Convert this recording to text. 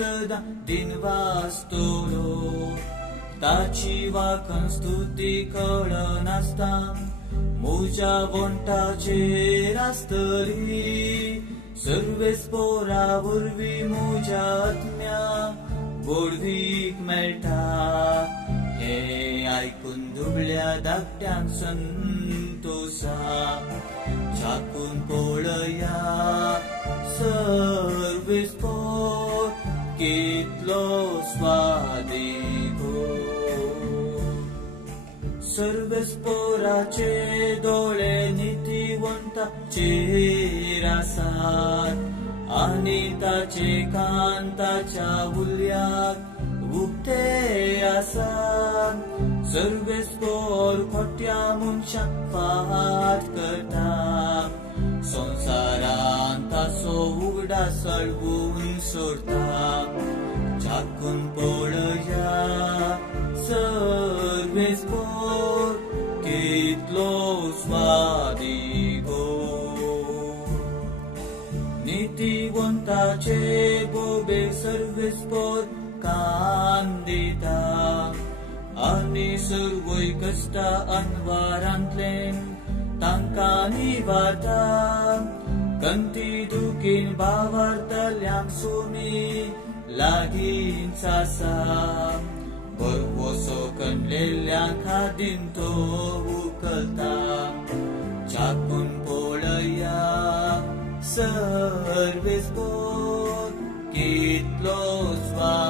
सदा दिनवास्तोलो ताची वाखण स्तुती कळन आसता म्हज्या वंटाचेर आसतली सर्वेस्पोरा वरवीं म्हज्या आत्म्या गोडवीक मेळटा हे आयकून दुबळ्या धाकट्यांक संतोषा झाकून पळया सर्वेस्पोर कितलो स्वादी गो सर्वेस्पोराचे दोळे नितिवंताचेर आसात आनी ताचे कान ताच्या उल्याक उक्ते आसात सर्वेस्पोर खोट्या मनशाक फाट करता संसारांत ताचो उगडास सळवून सोडता झाकून पळया सर्वेस्पोर कितलो स्वादी गो नितिवंताचे बोबे सर्वेस्पोर कान दिता आनी सर्वय कश्टा अनवारांतल्यान तांकां निवारता कंती दुखीन भावार्थल्यांक सोमी लागींच आसा बरवसो कणलेल्या खादीन तो उखलता झाकून पळया सर्वेस्पोर कितलो स्वादी